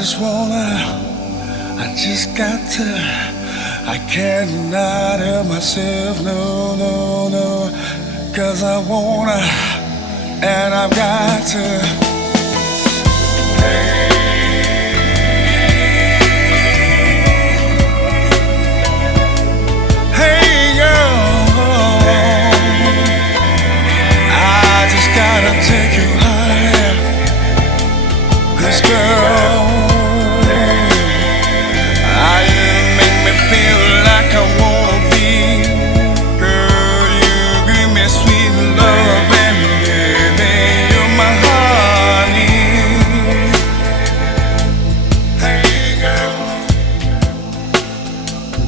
I just got to, I cannot help myself, no, no, no, 'cause I wanna, and I've got to. Hey girl, I just gotta take you higher, 'cause girl,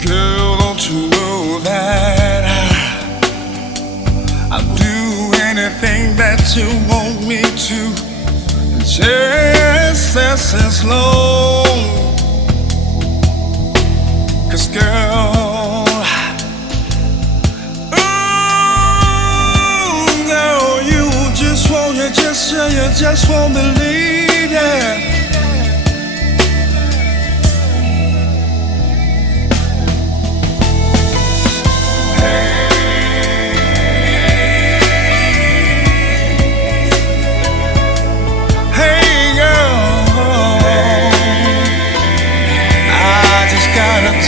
girl, don't you know that I'll do anything that you want me to, just as long, 'cause girl, girl, you just won't believe, yeah.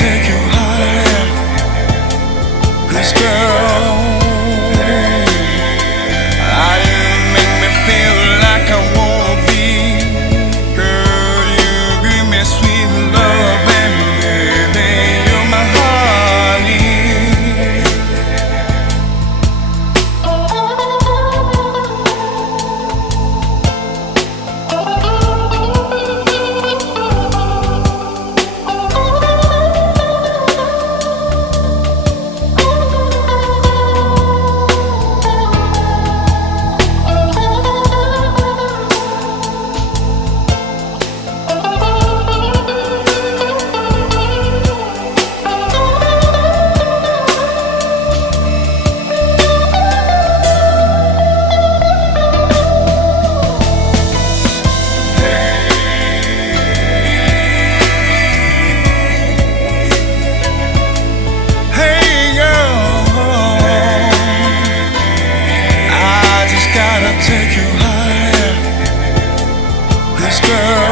Take you higher, 'cause girl, you make me feel like I wanna be. Girl, you give me sweet love, and baby, you're my honey. Take you higher, 'cause girl,